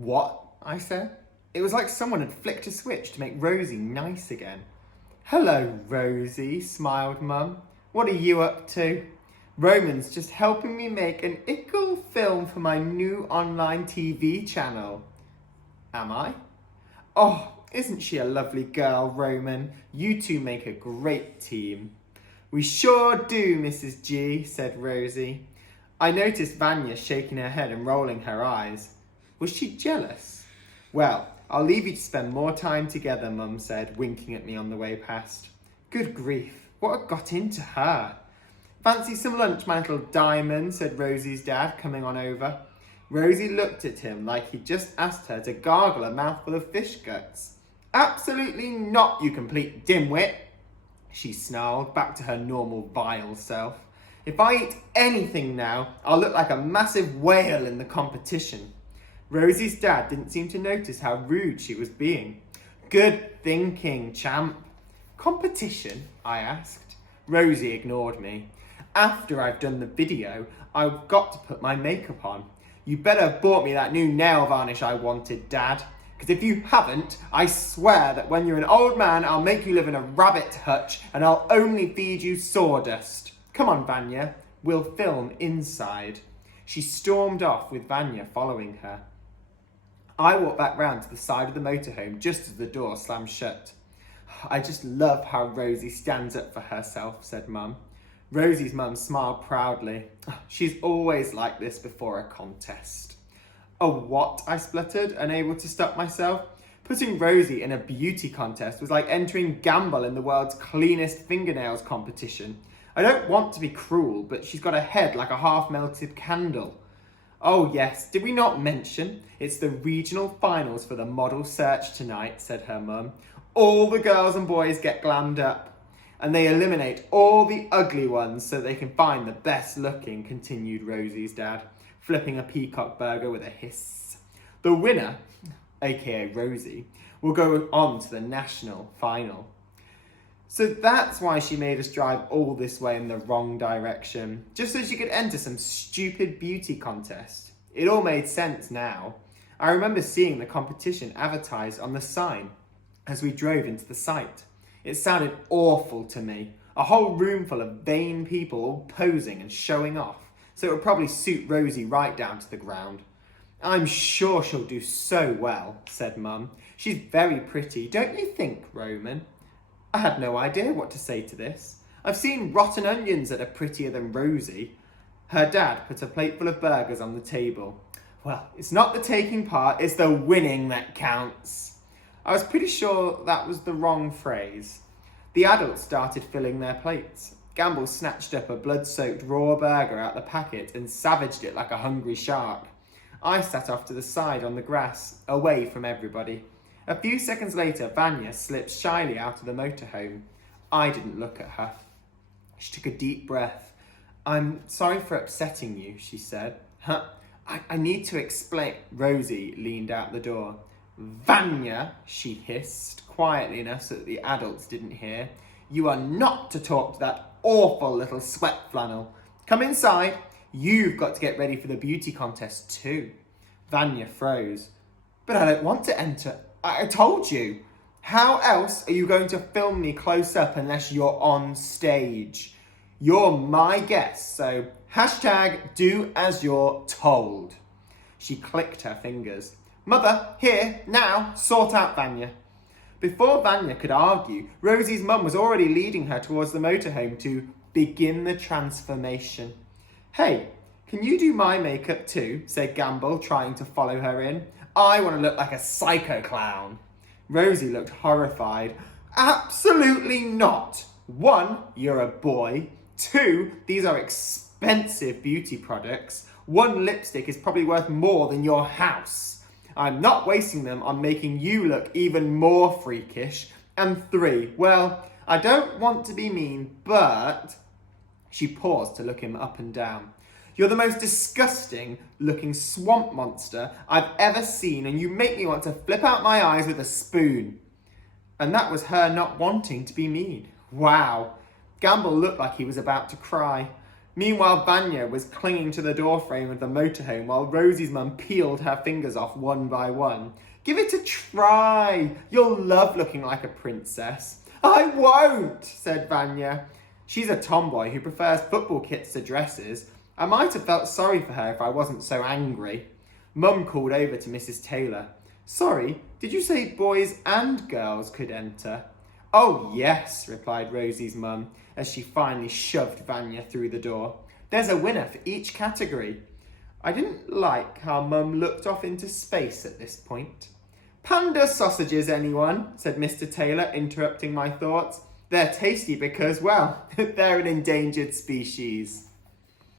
What? I said. It was like someone had flicked a switch to make Rosie nice again. Hello, Rosie, smiled Mum. What are you up to? Roman's just helping me make an ickle film for my new online TV channel. Am I? Oh, isn't she a lovely girl, Roman? You two make a great team. We sure do, Mrs. G, said Rosie. I noticed Vanya shaking her head and rolling her eyes. Was she jealous? Well, I'll leave you to spend more time together, Mum said, winking at me on the way past. Good grief, what had got into her? Fancy some lunch, my little diamond, said Rosie's dad, coming on over. Rosie looked at him like he'd just asked her to gargle a mouthful of fish guts. Absolutely not, you complete dimwit, she snarled, back to her normal vile self. If I eat anything now, I'll look like a massive whale in the competition. Rosie's dad didn't seem to notice how rude she was being. Good thinking, champ. Competition? I asked. Rosie ignored me. After I've done the video, I've got to put my makeup on. You better have bought me that new nail varnish I wanted, Dad. Because if you haven't, I swear that when you're an old man, I'll make you live in a rabbit hutch and I'll only feed you sawdust. Come on, Vanya. We'll film inside. She stormed off with Vanya following her. I walked back round to the side of the motorhome just as the door slammed shut. I just love how Rosie stands up for herself, said Mum. Rosie's mum smiled proudly. She's always like this before a contest. A what? I spluttered, unable to stop myself. Putting Rosie in a beauty contest was like entering Gamble in the world's cleanest fingernails competition. I don't want to be cruel, but she's got a head like a half-melted candle. Oh yes, did we not mention? It's the regional finals for the model search tonight, said her mum. All the girls and boys get glammed up. And they eliminate all the ugly ones so they can find the best looking, continued Rosie's dad, flipping a peacock burger with a hiss. The winner, aka Rosie, will go on to the national final. So that's why she made us drive all this way in the wrong direction, just so she could enter some stupid beauty contest. It all made sense now. I remember seeing the competition advertised on the sign as we drove into the site. It sounded awful to me. A whole room full of vain people all posing and showing off, so it would probably suit Rosie right down to the ground. I'm sure she'll do so well, said Mum. She's very pretty, don't you think, Roman? I had no idea what to say to this. I've seen rotten onions that are prettier than Rosie. Her dad put a plateful of burgers on the table. Well, it's not the taking part, it's the winning that counts. I was pretty sure that was the wrong phrase. The adults started filling their plates. Gamble snatched up a blood-soaked raw burger out the packet and savaged it like a hungry shark. I sat off to the side on the grass, away from everybody. A few seconds later, Vanya slipped shyly out of the motorhome. I didn't look at her. She took a deep breath. I'm sorry for upsetting you, she said. I need to explain. Rosie leaned out the door. Vanya, she hissed, quietly enough so that the adults didn't hear. You are not to talk to that awful little sweat flannel. Come inside. You've got to get ready for the beauty contest too. Vanya froze. But I don't want to enter. I told you. How else are you going to film me close up unless you're on stage? You're my guest, so hashtag do as you're told. She clicked her fingers. Mother, here, now, sort out Vanya. Before Vanya could argue, Rosie's mum was already leading her towards the motorhome to begin the transformation. Hey, can you do my makeup too? Said Gamble, trying to follow her in. I want to look like a psycho clown. Rosie looked horrified. Absolutely not. 1, you're a boy. 2, these are expensive beauty products. 1 lipstick is probably worth more than your house. I'm not wasting them on making you look even more freakish. And 3, well, I don't want to be mean, but... She paused to look him up and down. You're the most disgusting looking swamp monster I've ever seen, and you make me want to flip out my eyes with a spoon. And that was her not wanting to be mean. Wow. Gamble looked like he was about to cry. Meanwhile, Vanya was clinging to the doorframe of the motorhome while Rosie's mum peeled her fingers off one by one. Give it a try. You'll love looking like a princess. I won't, said Vanya. She's a tomboy who prefers football kits to dresses. I might have felt sorry for her if I wasn't so angry. Mum called over to Mrs. Taylor. Sorry, did you say boys and girls could enter? Oh, yes, replied Rosie's mum as she finally shoved Vanya through the door. There's a winner for each category. I didn't like how Mum looked off into space at this point. Panda sausages, anyone? Said Mr. Taylor, interrupting my thoughts. They're tasty because, well, they're an endangered species.